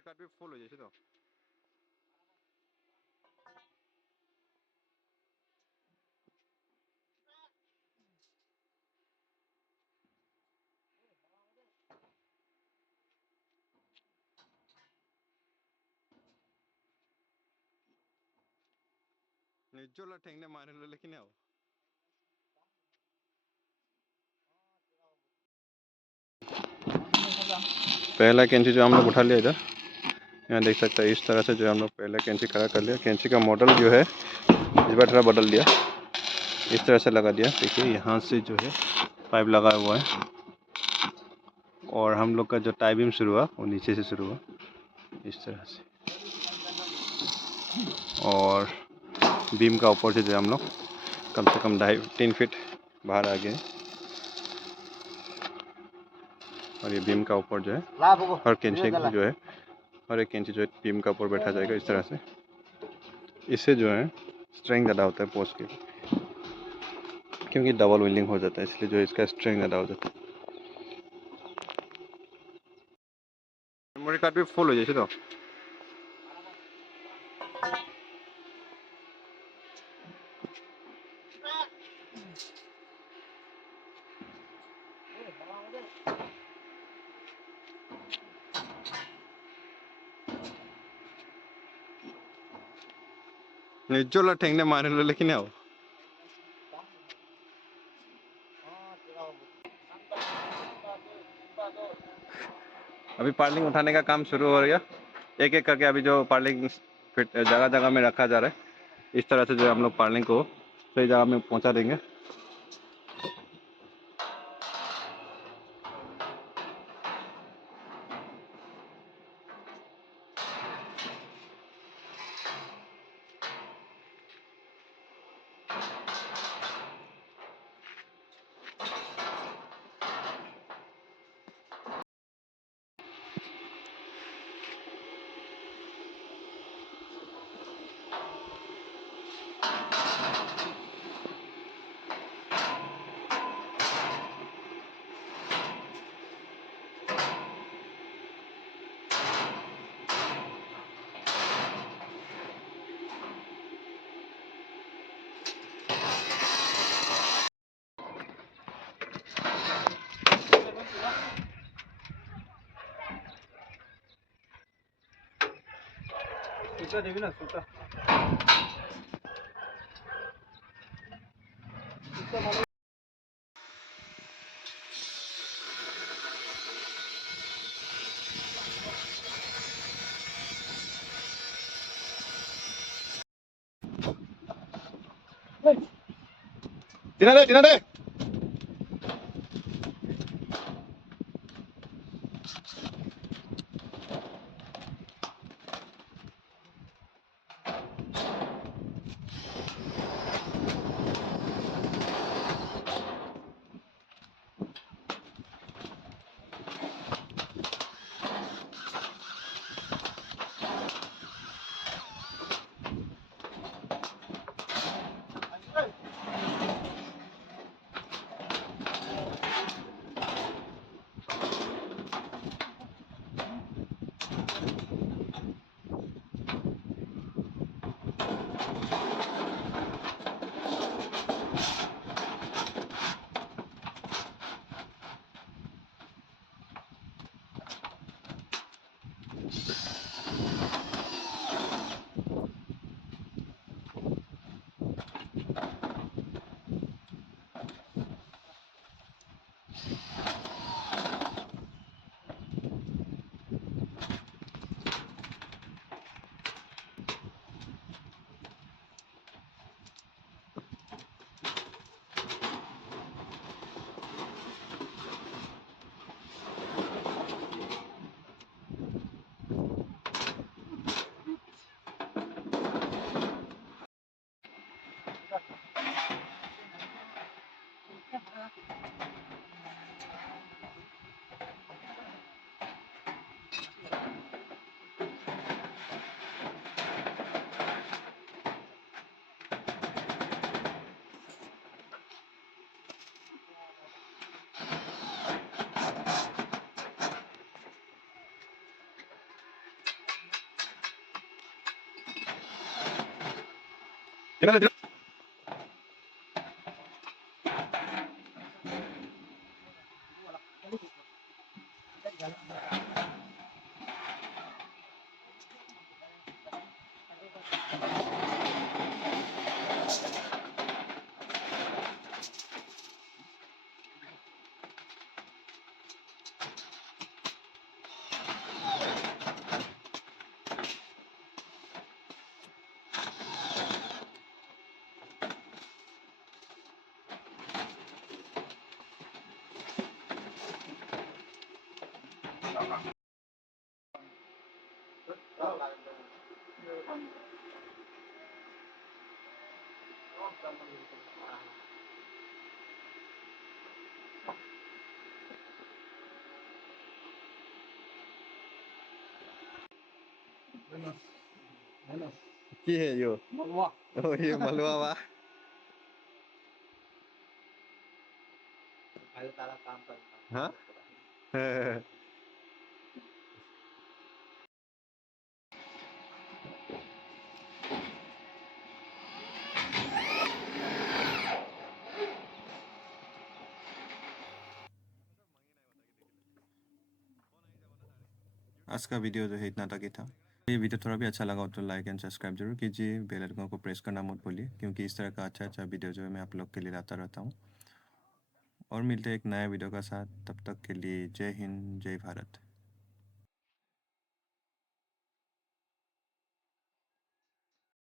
Memory card भी फुल हो जाए तो निजोला ठेंगने मारे लो लेकिन आओ पहला कैंची जो हम लोग उठा लिया इधर, यहाँ देख सकते हैं इस तरह से जो हम लोग पहला कैंची खड़ा कर लिया। कैंची का मॉडल जो है इस बार थोड़ा बदल दिया, इस तरह से लगा दिया। देखिए यहाँ से जो है पाइप लगा हुआ है और हम लोग का जो टाई बीम शुरू हुआ वो नीचे से शुरू हुआ इस तरह से, और बीम का ऊपर से जो हम लोग कम से कम 2.5-3 फीट बाहर आ गए। और ये बीम का ऊपर जो है हर कैंची जो है, हर एक कैंची जो है बीम का ऊपर बैठा जाएगा इस तरह से। इससे जो है स्ट्रेंथ ज़्यादा होता है पोस्ट के, क्योंकि डबल वेल्डिंग हो जाता है, इसलिए जो इसका स्ट्रेंथ ज़्यादा हो जाता है। मेमोरी कार्ड भी फुल हो जाए तो निजोला ठेंगने मारे लो लेकिन आओ अभी पार्लिंग उठाने का काम शुरू हो गया। एक एक करके अभी जो पार्लिंग फिट जगह जगह में रखा जा रहा है, इस तरह से जो हम लोग पार्लिंग को सही जगह में पहुंचा देंगे। सूता देवी ना सूता टिना दे की है यो ओ ये मलवा वा हाँ आज का वीडियो जो है इतना तक ही था। ये वीडियो थोड़ा भी अच्छा लगा हो तो लाइक एंड सब्सक्राइब जरूर कीजिए, बेल आइकन को प्रेस करना मत भूलिए, क्योंकि इस तरह का अच्छा अच्छा वीडियो जो है मैं आप लोग के लिए लाता रहता हूँ। और मिलते हैं एक नया वीडियो का साथ, तब तक के लिए जय हिंद जय भारत।